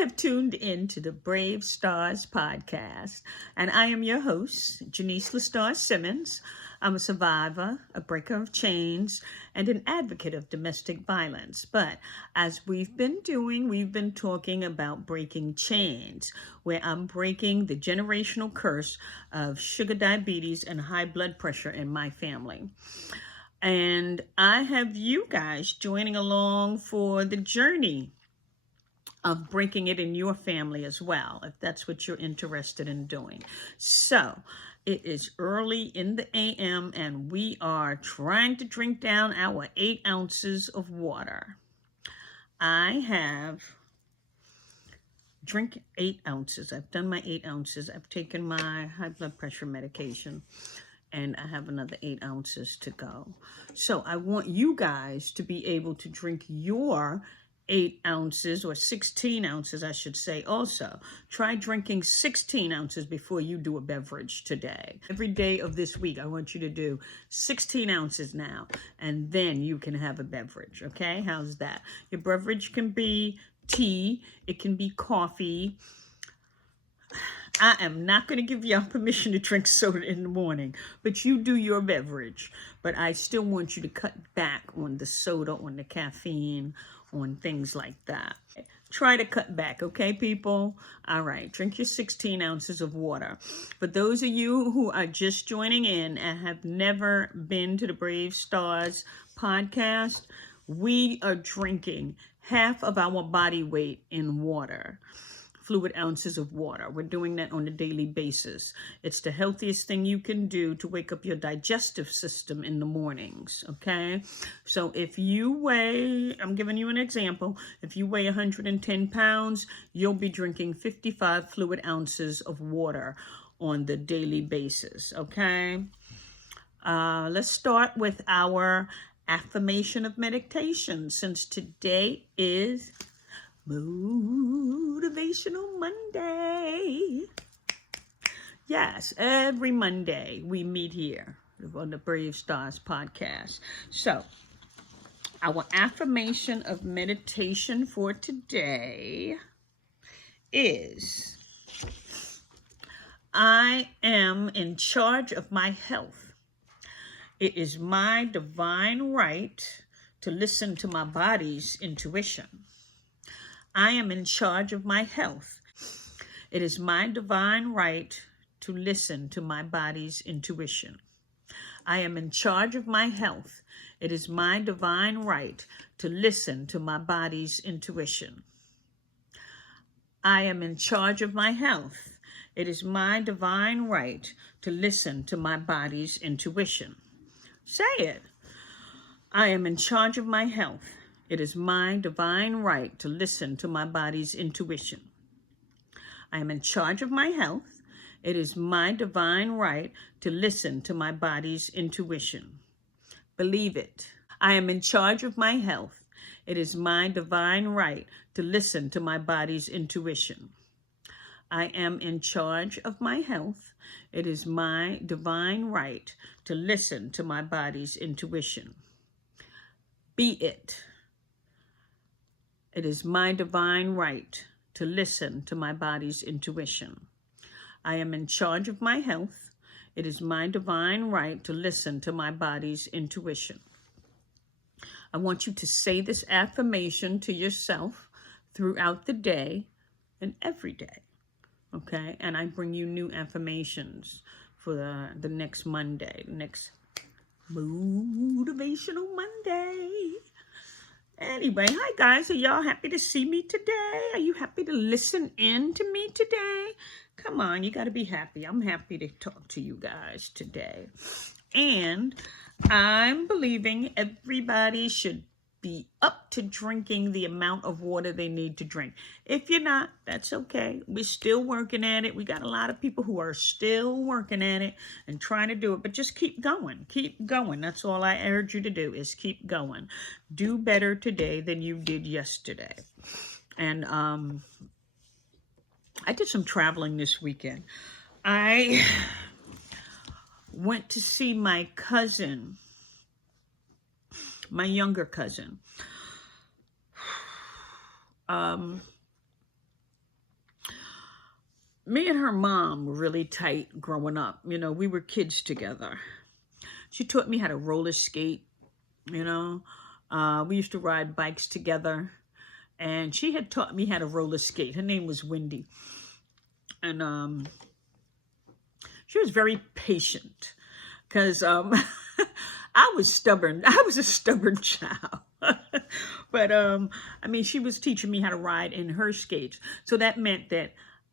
have tuned in to the Brave Stars podcast, and I am your host, Janice LaStar Simmons. I'm a survivor, a breaker of chains, and an advocate of domestic violence. But as we've been talking about breaking chains, where I'm breaking the generational curse of sugar diabetes and high blood pressure in my family. And I have you guys joining along for the journey of breaking it in your family as well, if that's what you're interested in doing. So it is early in the AM, and we are trying to drink down our 8 ounces of water. I have drink 8 ounces. I've done my 8 ounces. I've taken my high blood pressure medication, and I have another 8 ounces to go. So I want you guys to be able to drink your 8 ounces, or 16 ounces, I should say. Also, try drinking 16 ounces before you do a beverage today. Every day of this week, I want you to do 16 ounces now, and then you can have a beverage, okay? How's that? Your beverage can be tea, it can be coffee. I am not going to give y'all permission to drink soda in the morning, but you do your beverage. But I still want you to cut back on the soda, on the caffeine, on things like that. Try to cut back, okay, people? All right, drink your 16 ounces of water. For those of you who are just joining in and have never been to the Brave Stars podcast, we are drinking half of our body weight in water. Fluid ounces of water. We're doing that on a daily basis. It's the healthiest thing you can do to wake up your digestive system in the mornings, okay? So if you weigh, I'm giving you an example, if you weigh 110 pounds, you'll be drinking 55 fluid ounces of water on the daily basis, okay? Let's start with our affirmation of meditation, since today is Motivational Monday. Yes, every Monday we meet here on the Brave Stars podcast. So, our affirmation of meditation for today is, I am in charge of my health. It is my divine right to listen to my body's intuition. I am in charge of my health. It is my divine right to listen to my body's intuition. I am in charge of my health. It is my divine right to listen to my body's intuition. I am in charge of my health. It is my divine right to listen to my body's intuition. Say it. I am in charge of my health. It is my divine right to listen to my body's intuition. I am in charge of my health. It is my divine right to listen to my body's intuition. Believe it. I am in charge of my health. It is my divine right to listen to my body's intuition. I am in charge of my health. It is my divine right to listen to my body's intuition. Be it. It is my divine right to listen to my body's intuition. I am in charge of my health. It is my divine right to listen to my body's intuition. I want you to say this affirmation to yourself throughout the day and every day, okay? And I bring you new affirmations for the next Monday, next Motivational Monday. Anyway, hi guys, are y'all happy to see me today? Are you happy to listen in to me today? Come on, you got to be happy. I'm happy to talk to you guys today. And I'm believing everybody should be up to drinking the amount of water they need to drink. If you're not, that's okay. We're still working at it. We got a lot of people who are still working at it and trying to do it, but just keep going. Keep going. That's all I urge you to do, is keep going. Do better today than you did yesterday. And I did some traveling this weekend. I went to see my cousin, my younger cousin. Me and her mom were really tight growing up. You know, we were kids together. She taught me how to roller skate, you know. We used to ride bikes together. And she had taught me how to roller skate. Her name was Wendy. And she was very patient because I was stubborn. I was a stubborn child. But I mean, she was teaching me how to ride in her skates. So that meant that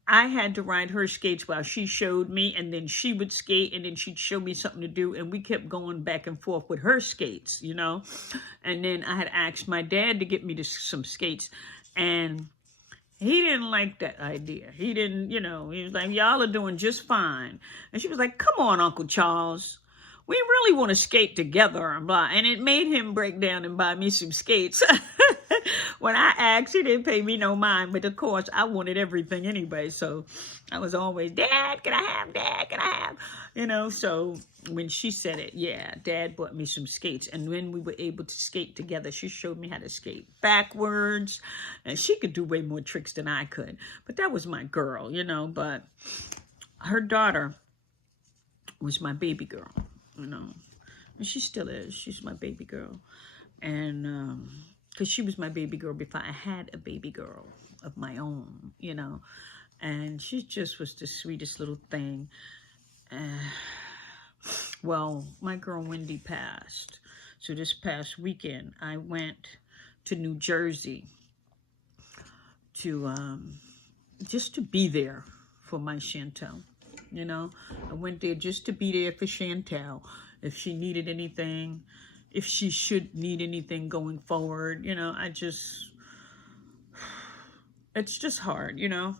I had to ride her skates while she showed me, and then she would skate, and then she'd show me something to do, and we kept going back and forth with her skates, you know. And then I had asked my dad to get me to some skates, and he didn't like that idea. He didn't, you know, he was like, y'all are doing just fine. And she was like, come on, Uncle Charles. We really want to skate together and blah. And it made him break down and buy me some skates. When I asked, he didn't pay me no mind. But of course, I wanted everything anyway. So I was always, Dad, can I have? Dad, can I have? You know, so when she said it, yeah, Dad bought me some skates. And when we were able to skate together, she showed me how to skate backwards. And she could do way more tricks than I could. But that was my girl, you know. But her daughter was my baby girl, you know. And she still is. She's my baby girl. And because she was my baby girl before I had a baby girl of my own, you know. And she just was the sweetest little thing. Well, my girl Wendy passed. So this past weekend, I went to New Jersey to just to be there for my Chantel. You know, I went there just to be there for Chantel. If she needed anything, if she should need anything going forward, you know, it's just hard, you know.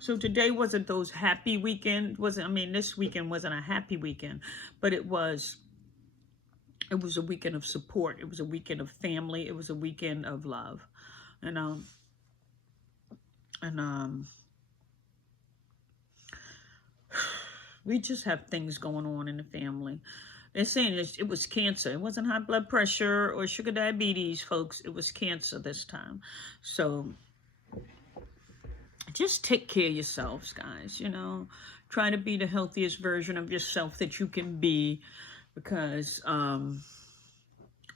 So today wasn't those happy weekend. This weekend wasn't a happy weekend, but it was a weekend of support. It was a weekend of family. It was a weekend of love, you know. And we just have things going on in the family. They're saying it was cancer. It wasn't high blood pressure or sugar diabetes, folks. It was cancer this time. So just take care of yourselves, guys, you know. Try to be the healthiest version of yourself that you can be, because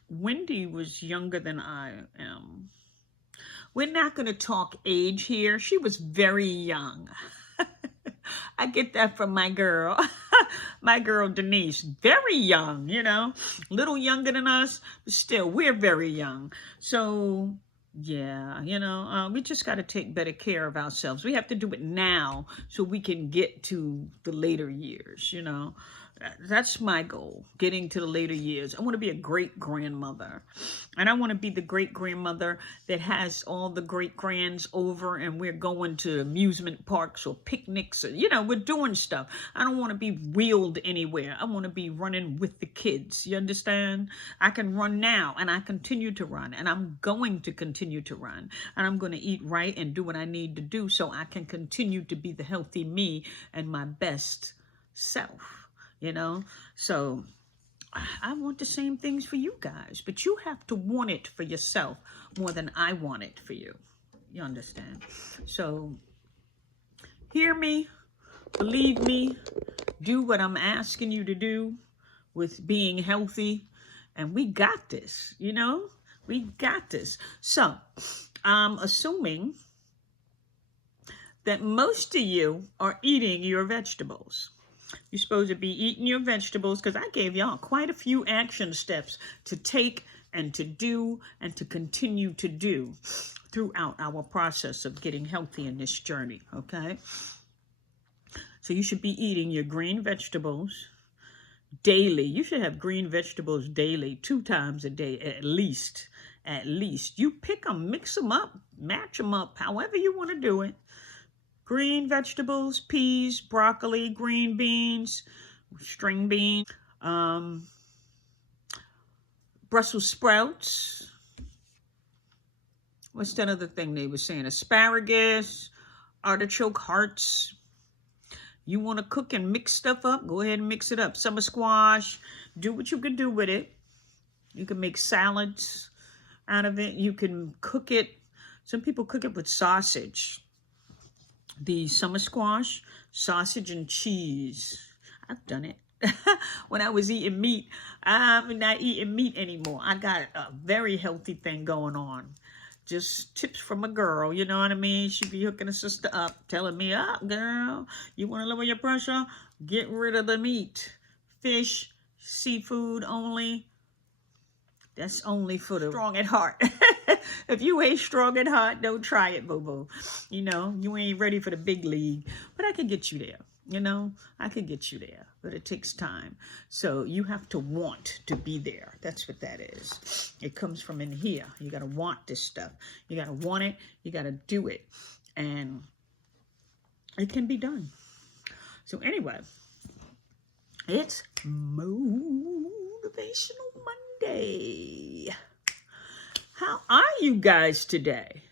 Wendy was younger than I am. We're not going to talk age here. She was very young. I get that from my girl. My girl Denise, very young, you know, little younger than us, but still, we're very young. So, yeah, you know, we just got to take better care of ourselves. We have to do it now so we can get to the later years, you know. That's my goal, getting to the later years. I want to be a great grandmother. And I want to be the great grandmother that has all the great grands over and we're going to amusement parks or picnics. Or, you know, we're doing stuff. I don't want to be wheeled anywhere. I want to be running with the kids. You understand? I can run now and I continue to run. And I'm going to continue to run. And I'm going to eat right and do what I need to do so I can continue to be the healthy me and my best self. You know, so I want the same things for you guys, but you have to want it for yourself more than I want it for you. You understand? So hear me, believe me, do what I'm asking you to do with being healthy, and we got this, you know, we got this. So I'm assuming that most of you are eating your vegetables. You're supposed to be eating your vegetables, because I gave y'all quite a few action steps to take and to do and to continue to do throughout our process of getting healthy in this journey, okay? So you should be eating your green vegetables daily. You should have green vegetables daily, 2 times a day at least. At least. You pick them, mix them up, match them up, however you want to do it. Green vegetables, peas, broccoli, green beans, string beans, Brussels sprouts. What's that other thing they were saying? Asparagus, artichoke hearts. You want to cook and mix stuff up? Go ahead and mix it up. Summer squash. Do what you can do with it. You can make salads out of it. You can cook it. Some people cook it with sausage. The summer squash, sausage and cheese. I've done it. When I was eating meat, I'm not eating meat anymore. I got a very healthy thing going on. Just tips from a girl, you know what I mean? She be hooking a sister up, telling me, up, girl, you want to lower your pressure? Get rid of the meat. Fish, seafood only. That's only for the strong at heart. If you ain't strong at heart, don't try it, boo-boo. You know, you ain't ready for the big league. But I can get you there. You know, I can get you there, but it takes time. So you have to want to be there. That's what that is. It comes from in here. You got to want this stuff. You got to want it. You got to do it. And it can be done. So anyway, it's Motivational Monday. How are you guys today?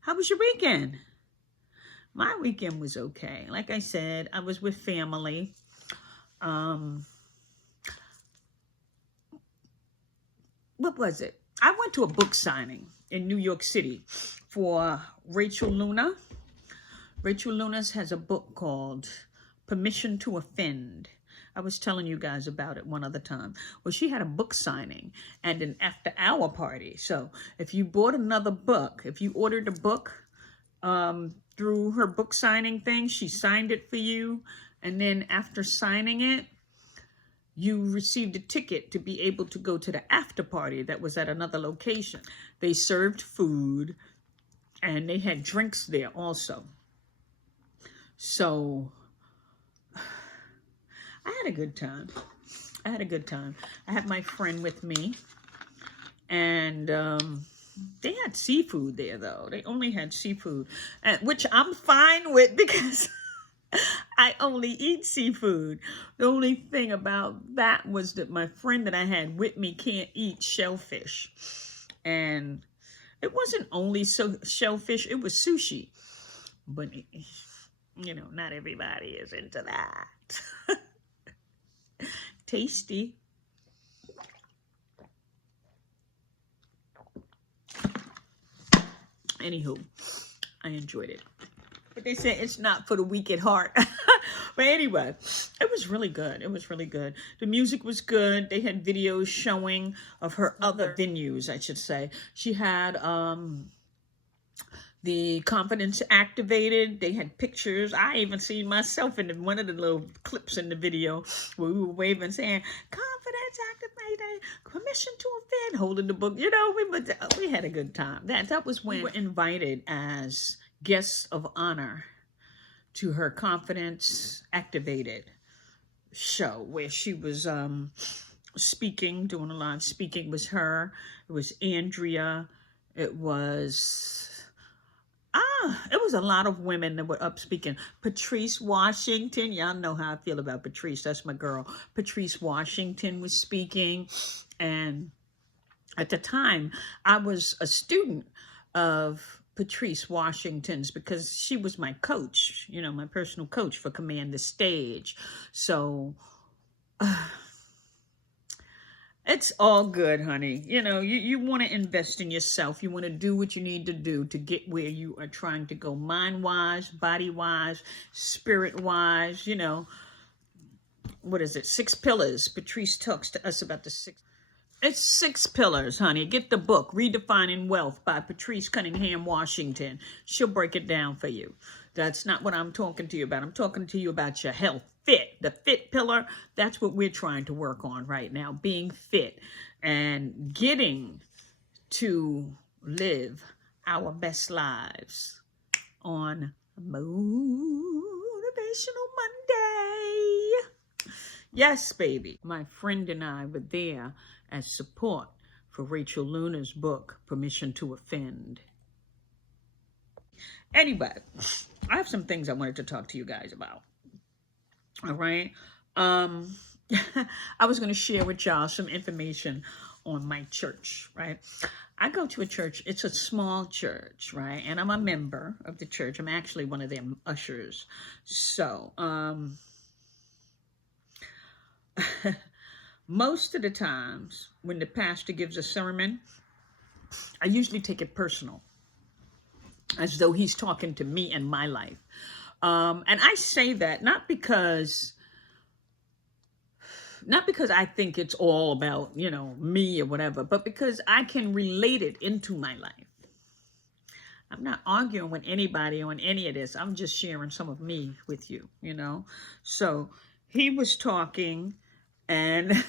How was your weekend? My weekend was okay. Like I said, I was with family. What was it? I went to a book signing in New York City for Rachel Luna. Rachel Luna has a book called Permission to Offend. I was telling you guys about it one other time. Well, she had a book signing and an after-hour party. So if you bought another book, if you ordered a book, through her book signing thing, she signed it for you, and then after signing it, you received a ticket to be able to go to the after party that was at another location. They served food, and they had drinks there also. So I had a good time. I had my friend with me, and they had seafood there, though. They only had seafood, which I'm fine with because I only eat seafood. The only thing about that was that my friend that I had with me can't eat shellfish. And it wasn't only shellfish, it was sushi. But, you know, not everybody is into that. Tasty. Anywho, I enjoyed it. But they say it's not for the weak at heart. But anyway, it was really good. It was really good. The music was good. They had videos showing of her other venues, I should say. She had the Confidence Activated. They had pictures. I even seen myself in one of the little clips in the video where we were waving, saying, Confidence Activated, permission to offend, holding the book. You know, we had a good time. That was when we were invited as guests of honor to her Confidence Activated show, where she was speaking, doing a live speaking. It was her. It was Andrea. It was a lot of women that were up speaking. Patrice Washington, y'all know how I feel about Patrice. That's my girl. Patrice Washington was speaking. And at the time, I was a student of Patrice Washington's because she was my coach, you know, my personal coach for Command the Stage. So it's all good, honey. You know, you want to invest in yourself. You want to do what you need to do to get where you are trying to go, mind-wise, body-wise, spirit-wise, you know. What is it? 6 pillars. Patrice talks to us about the 6. It's 6 pillars, honey. Get the book, Redefining Wealth by Patrice Cunningham Washington. She'll break it down for you. That's not what I'm talking to you about. I'm talking to you about your health. Fit, the fit pillar, that's what we're trying to work on right now, being fit and getting to live our best lives on Motivational Monday. Yes, baby. My friend and I were there as support for Rachel Luna's book, Permission to Offend. Anyway, I have some things I wanted to talk to you guys about. All right. I was going to share with y'all some information on my church, right? I go to a church. It's a small church, right? And I'm a member of the church. I'm actually one of their ushers. So, most of the times when the pastor gives a sermon, I usually take it personal, as though he's talking to me and my life. And I say that not because I think it's all about, me or whatever, but because I can relate it into my life. I'm not arguing with anybody on any of this. I'm just sharing some of me with you. So he was talking and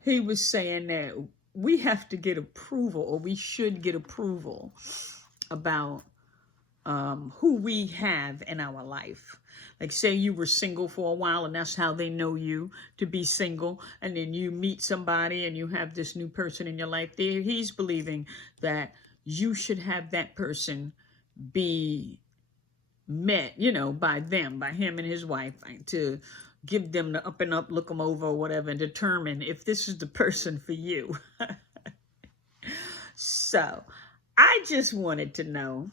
he was saying that we have to get approval, or we should get approval about who we have in our life. Like, say you were single for a while and that's how they know you to be single, and then you meet somebody and you have this new person in your life. He's believing that you should have that person be met, by him and his wife, to give them the up and up, look them over or whatever, and determine if this is the person for you. So I just wanted to know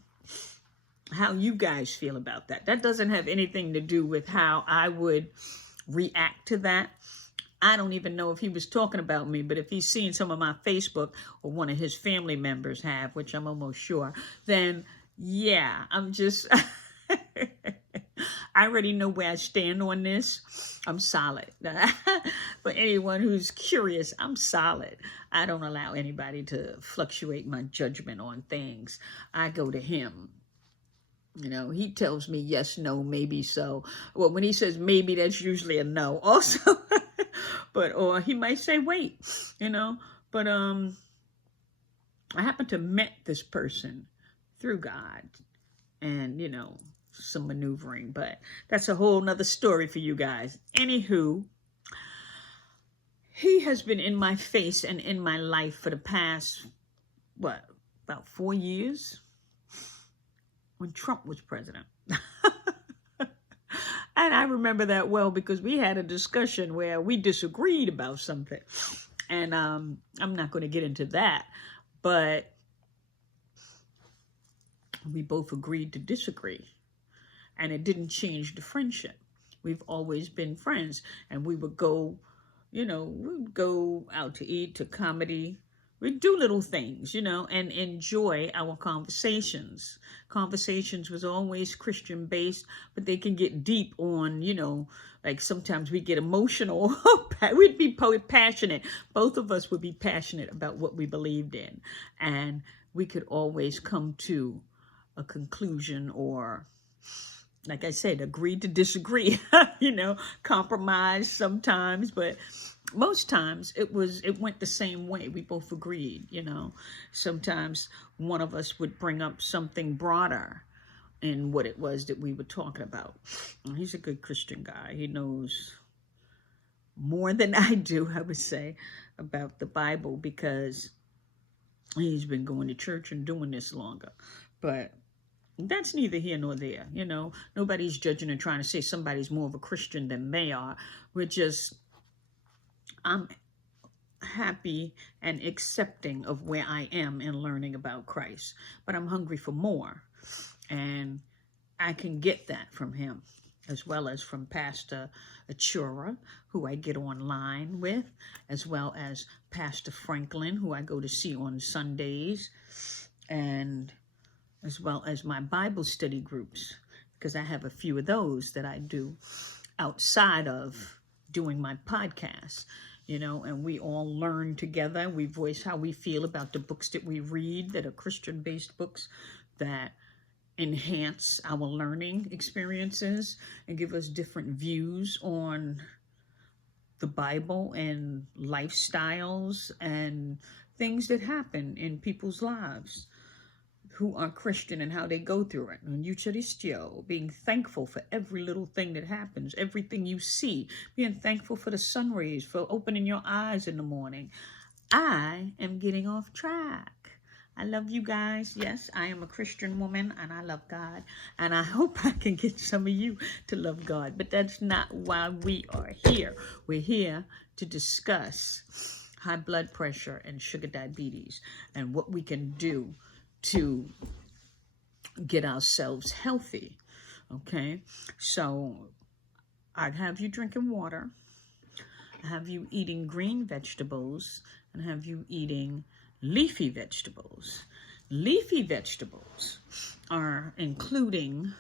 how you guys feel about that. That doesn't have anything to do with how I would react to that. I don't even know if he was talking about me, but if he's seen some of my Facebook, or one of his family members have, which I'm almost sure, then yeah, I'm just, I already know where I stand on this. I'm solid. For anyone who's curious, I'm solid. I don't allow anybody to fluctuate my judgment on things. I go to him. He tells me yes, no, maybe so. Well, when he says maybe, that's usually a no also. Or he might say wait, But I happen to met this person through God and, some maneuvering. But that's a whole nother story for you guys. Anywho, he has been in my face and in my life for the past, about 4 years? When Trump was president. And I remember that well because we had a discussion where we disagreed about something. And I'm not going to get into that. But we both agreed to disagree. And it didn't change the friendship. We've always been friends. And we would go, we'd go out to eat, to comedy. We do little things, and enjoy our conversations. Conversations was always Christian-based, but they can get deep on, like sometimes we get emotional. We'd be passionate. Both of us would be passionate about what we believed in. And we could always come to a conclusion, or, like I said, agree to disagree, compromise sometimes, but most times it went the same way. We both agreed, Sometimes one of us would bring up something broader in what it was that we were talking about. And he's a good Christian guy. He knows more than I do, I would say, about the Bible, because he's been going to church and doing this longer. But that's neither here nor there, Nobody's judging and trying to say somebody's more of a Christian than they are. I'm happy and accepting of where I am in learning about Christ, but I'm hungry for more. And I can get that from him, as well as from Pastor Achura, who I get online with, as well as Pastor Franklin, who I go to see on Sundays, and as well as my Bible study groups, because I have a few of those that I do outside of doing my podcast. And we all learn together. We voice how we feel about the books that we read, that are Christian-based books that enhance our learning experiences and give us different views on the Bible and lifestyles and things that happen in people's lives who are Christian and how they go through it. And Eucharistio, being thankful for every little thing that happens, everything you see, being thankful for the sun rays, for opening your eyes in the morning. I am getting off track. I love you guys. Yes, I am a Christian woman and I love God. And I hope I can get some of you to love God. But that's not why we are here. We're here to discuss high blood pressure and sugar diabetes and what we can do to get ourselves healthy. Okay, so I'd have you drinking water, have you eating green vegetables, and have you eating leafy vegetables. Leafy vegetables are including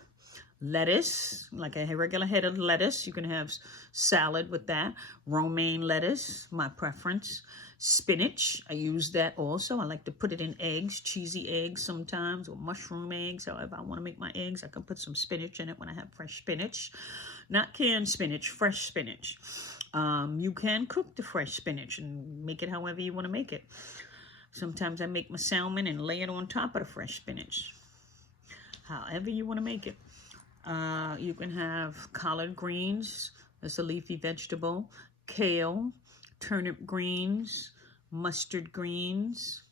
lettuce, like a regular head of lettuce. You can have salad with that. Romaine lettuce, my preference. Spinach, I use that also. I like to put it in eggs, cheesy eggs sometimes, or mushroom eggs. However I want to make my eggs, I can put some spinach in it when I have fresh spinach. Not canned spinach, fresh spinach. You can cook the fresh spinach and make it however you want to make it. Sometimes I make my salmon and lay it on top of the fresh spinach. However you want to make it. You can have collard greens, that's a leafy vegetable, kale, turnip greens, mustard greens,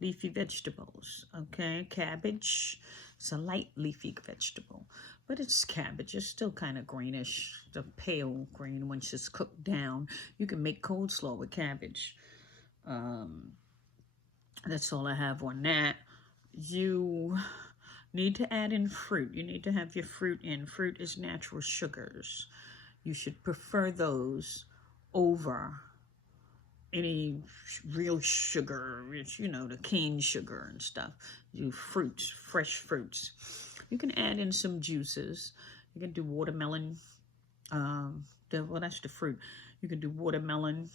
leafy vegetables, okay? Cabbage, it's a light leafy vegetable, but it's cabbage. It's still kind of greenish, the pale green once it's cooked down. You can make coleslaw with cabbage. That's all I have on that. You need to add in fruit. You need to have your fruit in. Fruit is natural sugars. You should prefer those over any real sugar, which, you know, the cane sugar and stuff. You fruits, fresh fruits. You can add in some juices. You can do watermelon. Well, that's the fruit. You can do watermelon,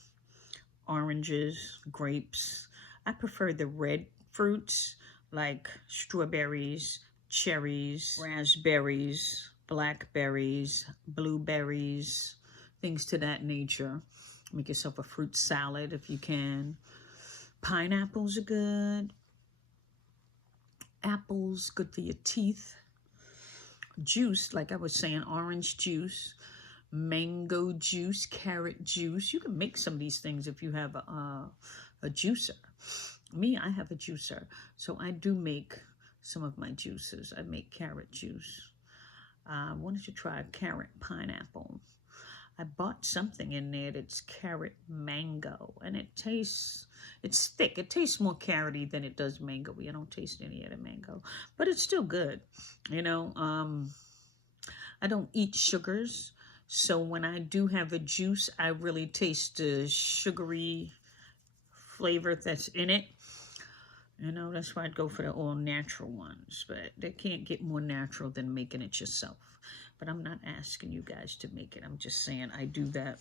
oranges, grapes. I prefer the red fruits like strawberries, cherries, raspberries, blackberries, blueberries, things to that nature. Make yourself a fruit salad if you can. Pineapples are good. Apples, good for your teeth. Juice, like I was saying, orange juice, mango juice, carrot juice. You can make some of these things if you have a juicer. Me, I have a juicer, so I do make some of my juices. I make carrot juice. Why don't you try carrot pineapple? I bought something in there that's carrot mango, and it's thick. It tastes more carroty than it does mango-y. I don't taste any of the mango, but it's still good. You know, I don't eat sugars, so when I do have a juice, I really taste the sugary flavor that's in it. You know, that's why I'd go for the all natural ones, but they can't get more natural than making it yourself. But I'm not asking you guys to make it. I'm just saying I do that.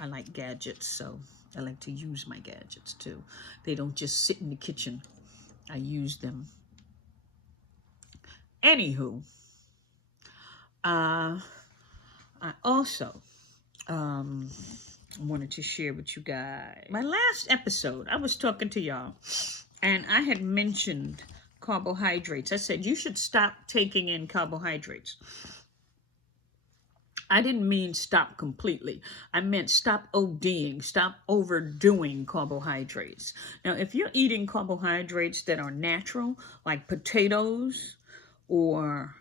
I like gadgets, so I like to use my gadgets too. They don't just sit in the kitchen. I use them. Anywho, I also wanted to share with you guys. My last episode, I was talking to y'all, and I had mentioned carbohydrates. I said, you should stop taking in carbohydrates. I didn't mean stop completely. I meant stop ODing, stop overdoing carbohydrates. Now, if you're eating carbohydrates that are natural, like potatoes or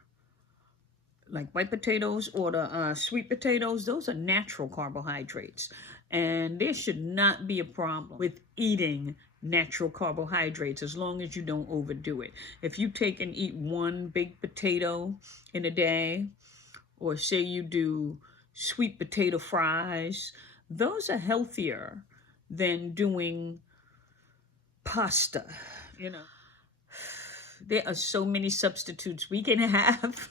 like white potatoes or the sweet potatoes, those are natural carbohydrates. And there should not be a problem with eating natural carbohydrates as long as you don't overdo it. If you take and eat one big potato in a day, or say you do sweet potato fries, those are healthier than doing pasta, you know. There are so many substitutes we can have,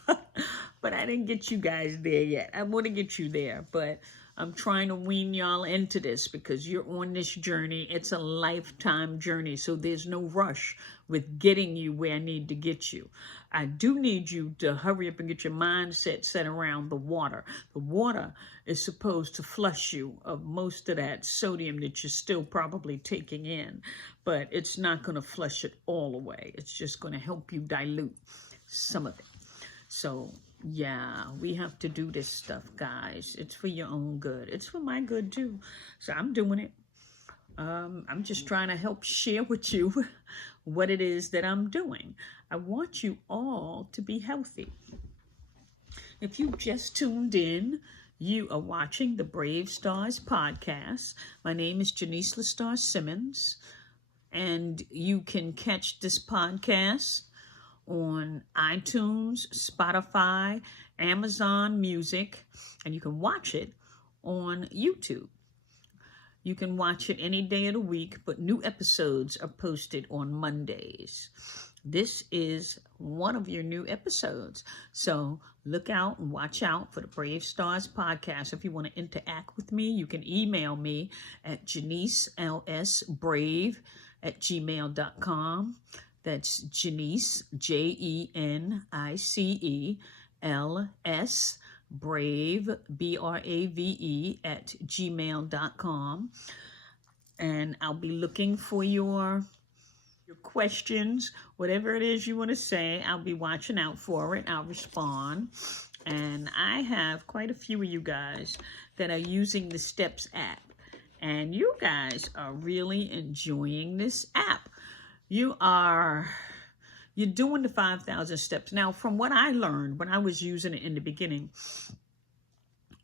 but I didn't get you guys there yet. I want to get you there, but I'm trying to wean y'all into this because you're on this journey. It's a lifetime journey, so there's no rush with getting you where I need to get you. I do need you to hurry up and get your mindset set around the water. The water is supposed to flush you of most of that sodium that you're still probably taking in, but it's not going to flush it all away. It's just going to help you dilute some of it. So yeah, we have to do this stuff, guys. It's for your own good. It's for my good too. So I'm doing it. I'm just trying to help share with you what it is that I'm doing. I want you all to be healthy. If you just tuned in, you are watching the Brave Stars podcast. My name is Janice LaStar Simmons, and you can catch this podcast on iTunes, Spotify, Amazon Music, and you can watch it on YouTube. You can watch it any day of the week, but new episodes are posted on Mondays. this is one of your new episodes. So look out and watch out for the Brave Stars podcast. If you want to interact with me, you can email me at JaniceLSBrave@gmail.com. That's Janice, JENICELS, Brave, BRAVE, @gmail.com. And I'll be looking for your questions, whatever it is you want to say. I'll be watching out for it. I'll respond. And I have quite a few of you guys that are using the Steps app. And you guys are really enjoying this app. You're doing the 5,000 steps. Now, from what I learned when I was using it in the beginning,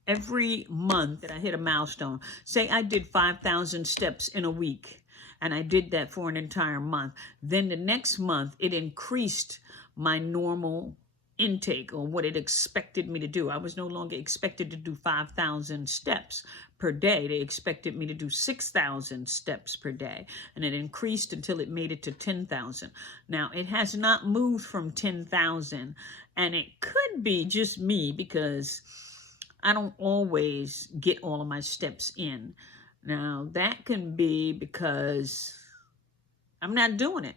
every month that I hit a milestone, say I did 5,000 steps in a week, and I did that for an entire month. Then the next month, it increased my normal intake, or what it expected me to do. I was no longer expected to do 5,000 steps per day. They expected me to do 6,000 steps per day, and it increased until it made it to 10,000. Now, it has not moved from 10,000, and it could be just me because I don't always get all of my steps in. Now, that can be because I'm not doing it.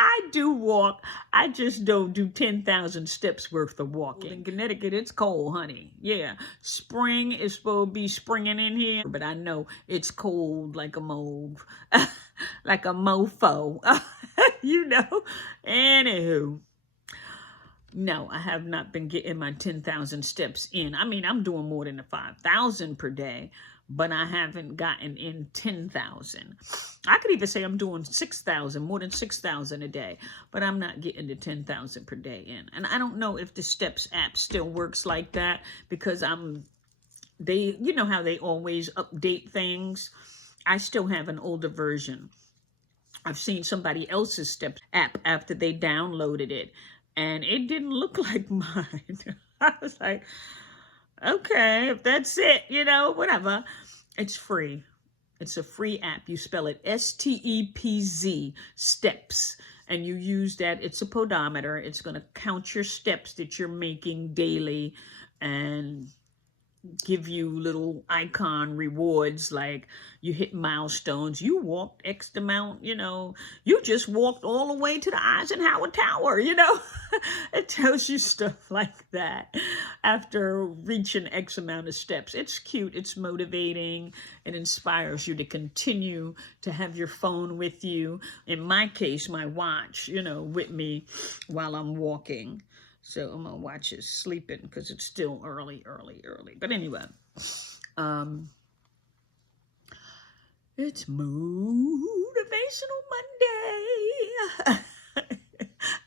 I do walk. I just don't do 10,000 steps worth of walking. In Connecticut, it's cold, honey. Yeah, spring is supposed to be springing in here, but I know it's cold like a mauve, like a mofo, you know. Anywho. No, I have not been getting my 10,000 steps in. I mean, I'm doing more than the 5,000 per day, but I haven't gotten in 10,000. I could even say I'm doing 6,000, more than 6,000 a day, but I'm not getting the 10,000 per day in. And I don't know if the Steps app still works like that, because you know how they always update things. I still have an older version. I've seen somebody else's Steps app after they downloaded it, and it didn't look like mine. I was like, okay, if that's it, you know, whatever. It's free. It's a free app. You spell it STEPZ, Steps. And you use that. It's a podometer. It's going to count your steps that you're making daily and give you little icon rewards, like you hit milestones, you walked X amount, you know, you just walked all the way to the Eisenhower Tower, you know. It tells you stuff like that after reaching X amount of steps. It's cute, it's motivating, it inspires you to continue to have your phone with you. In my case, my watch, you know, with me while I'm walking. So I'm gonna watch it sleeping because it's still early. But anyway, it's Motivational Monday.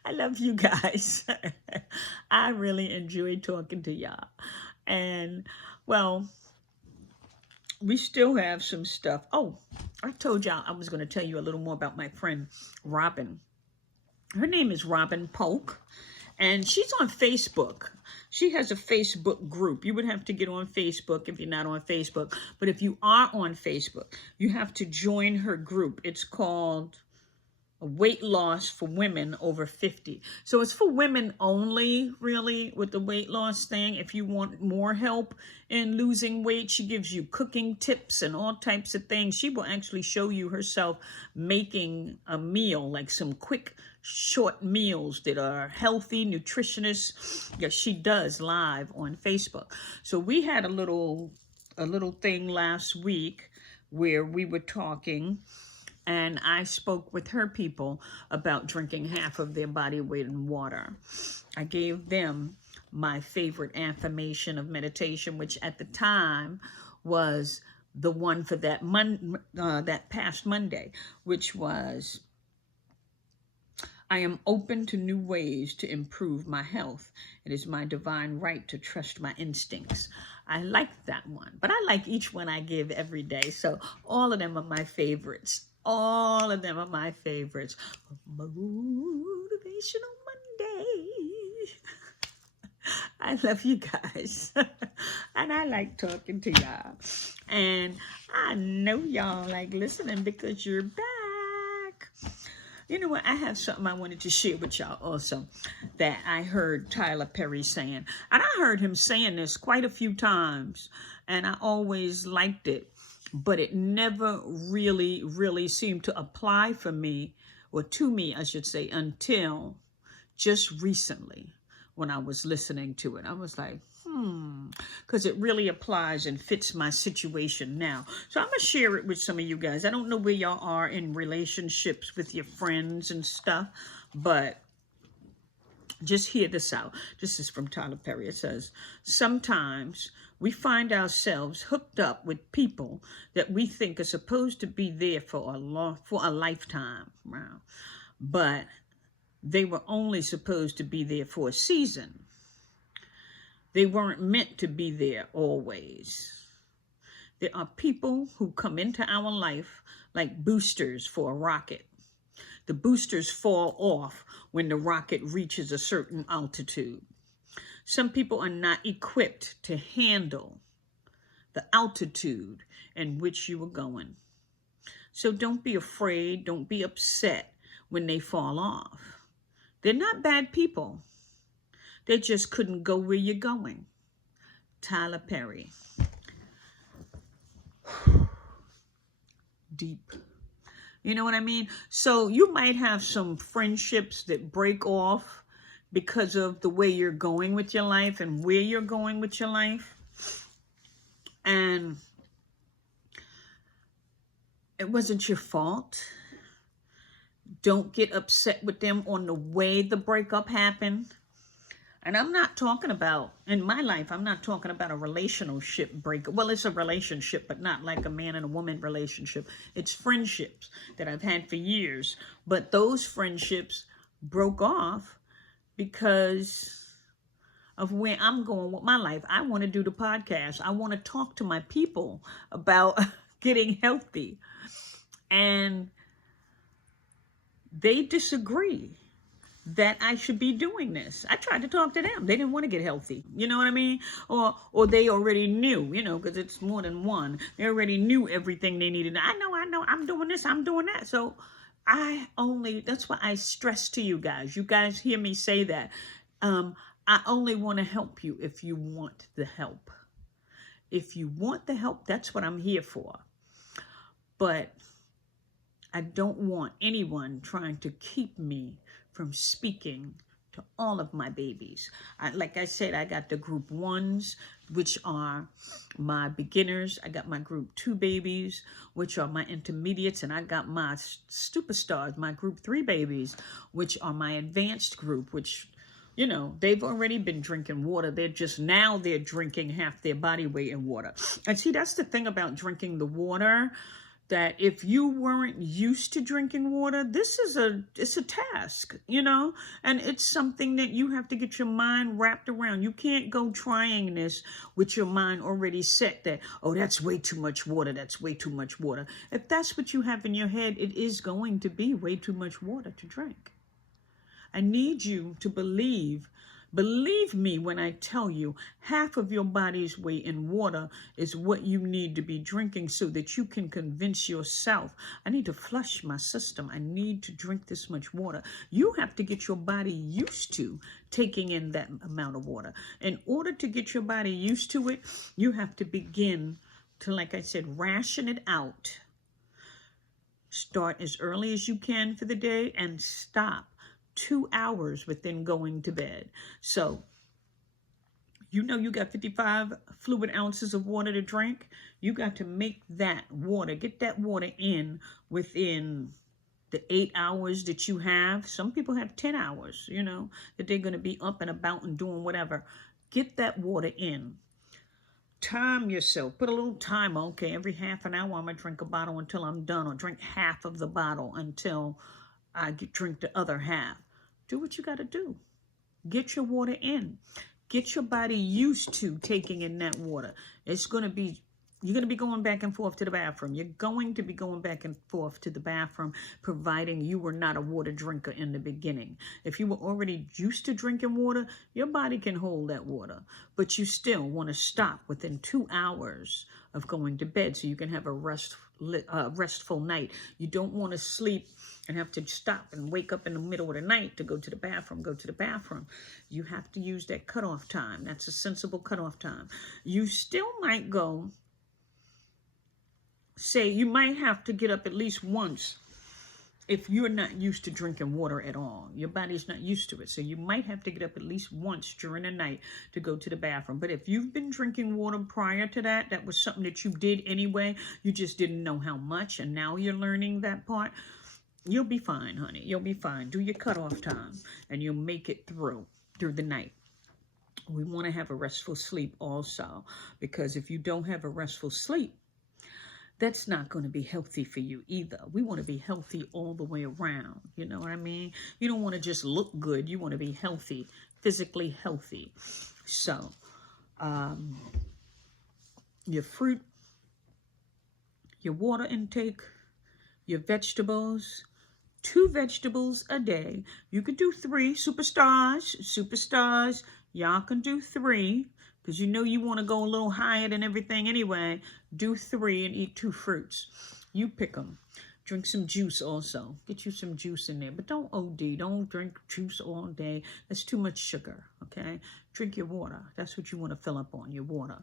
I love you guys. I really enjoy talking to y'all. And, well, we still have some stuff. Oh, I told y'all I was going to tell you a little more about my friend, Robin. Her name is Robin Polk. And she's on Facebook. She has a Facebook group. You would have to get on Facebook if you're not on Facebook. But if you are on Facebook, you have to join her group. It's called Weight Loss for Women Over 50. So it's for women only, really, with the weight loss thing. If you want more help in losing weight, she gives you cooking tips and all types of things. She will actually show you herself making a meal, like some quick, short meals that are healthy, nutritious. Yes, she does live on Facebook. So we had a little thing last week where we were talking, and I spoke with her people about drinking half of their body weight in water. I gave them my favorite affirmation of meditation, which at the time was the one for that past Monday, which was, I am open to new ways to improve my health. It is my divine right to trust my instincts. I like that one, but I like each one I give every day. So all of them are my favorites. All of them are my favorites. Motivational Monday. I love you guys. And I like talking to y'all. And I know y'all like listening because you're back. You know what? I have something I wanted to share with y'all also that I heard Tyler Perry saying. And I heard him saying this quite a few times, and I always liked it, but it never really seemed to apply for me, or to me, I should say, until just recently when I was listening to it. I was like, because it really applies and fits my situation now. So I'm going to share it with some of you guys. I don't know where y'all are in relationships with your friends and stuff, but just hear this out. This is from Tyler Perry. It says, sometimes we find ourselves hooked up with people that we think are supposed to be there for a lifetime. Wow. But they were only supposed to be there for a season. They weren't meant to be there always. There are people who come into our life like boosters for a rocket. The boosters fall off when the rocket reaches a certain altitude. Some people are not equipped to handle the altitude in which you are going. So don't be afraid, don't be upset when they fall off. They're not bad people. They just couldn't go where you're going. Tyler Perry. Deep. You know what I mean? So you might have some friendships that break off because of the way you're going with your life and where you're going with your life. And it wasn't your fault. Don't get upset with them on the way the breakup happened. And I'm not talking about, in my life, I'm not talking about a relationship breakup. Well, it's a relationship, but not like a man and a woman relationship. It's friendships that I've had for years. But those friendships broke off because of where I'm going with my life. I want to do the podcast. I want to talk to my people about getting healthy. And they disagree that I should be doing this. I tried to talk to them. They didn't want to get healthy. You know what I mean? Or they already knew, you know, because it's more than one. They already knew everything they needed. I know, I'm doing this, I'm doing that. So that's why I stress to you guys. You guys hear me say that. I only want to help you if you want the help. If you want the help, that's what I'm here for. But I don't want anyone trying to keep me from speaking to all of my babies. Like I said, I got the group 1s, which are my beginners. I got my group 2 babies, which are my intermediates. And I got my superstars, my group 3 babies, which are my advanced group, which, you know, they've already been drinking water. They're drinking half their body weight in water. And see, that's the thing about drinking the water, that if you weren't used to drinking water, it's a task, you know, and it's something that you have to get your mind wrapped around. You can't go trying this with your mind already set that, oh, that's way too much water. That's way too much water. If that's what you have in your head, it is going to be way too much water to drink. I need you to believe me when I tell you half of your body's weight in water is what you need to be drinking so that you can convince yourself, I need to flush my system. I need to drink this much water. You have to get your body used to taking in that amount of water. In order to get your body used to it, you have to begin to, like I said, ration it out. Start as early as you can for the day and stop 2 hours within going to bed. So, you know, you got 55 fluid ounces of water to drink. You got to make that water, get that water in within the 8 hours that you have. Some people have 10 hours, you know, that they're going to be up and about and doing whatever. Get that water in. Time yourself. Put a little timer. Okay, every half an hour I'm going to drink a bottle until I'm done, or drink half of the bottle until I drink the other half. Do what you got to do. Get your water in. Get your body used to taking in that water. You're going to be going back and forth to the bathroom. You're going to be going back and forth to the bathroom, providing you were not a water drinker in the beginning. If you were already used to drinking water, your body can hold that water. But you still want to stop within 2 hours of going to bed so you can have a restful night. You don't want to sleep and have to stop and wake up in the middle of the night to go to the bathroom. You have to use that cutoff time. That's a sensible cutoff time. You still might go, say, you might have to get up at least once if you're not used to drinking water at all. Your body's not used to it. So you might have to get up at least once during the night to go to the bathroom. But if you've been drinking water prior to that, that was something that you did anyway, you just didn't know how much, and now you're learning that part, you'll be fine, honey. You'll be fine. Do your cutoff time, and you'll make it through the night. We want to have a restful sleep also, because if you don't have a restful sleep, that's not going to be healthy for you either. We want to be healthy all the way around. You know what I mean? You don't want to just look good. You want to be healthy, physically healthy. So, your fruit, your water intake, your vegetables, 2 vegetables a day. You could do 3. Superstars, y'all can do 3. Because you know you want to go a little higher than everything anyway. Do 3 and eat 2 fruits. You pick them. Drink some juice also. Get you some juice in there. But don't OD. Don't drink juice all day. That's too much sugar, okay? Drink your water. That's what you want to fill up on, your water.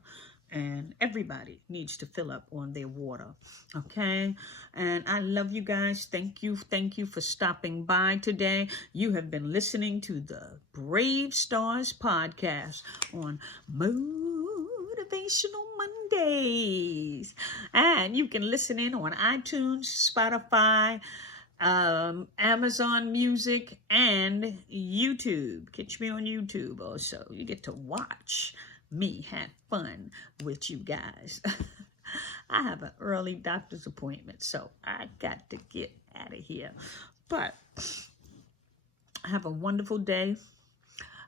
And everybody needs to fill up on their water, okay? And I love you guys. Thank you for stopping by today. You have been listening to the Brave Stars podcast on Motivational Mondays. And you can listen in on iTunes, Spotify, Amazon Music, and YouTube. Catch me on YouTube also. You get to watch me have fun with you guys. I have an early doctor's appointment, so I got to get out of here. But have a wonderful day.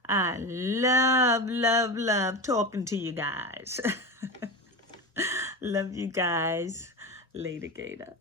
I love talking to you guys. Love you guys. Later, Gator.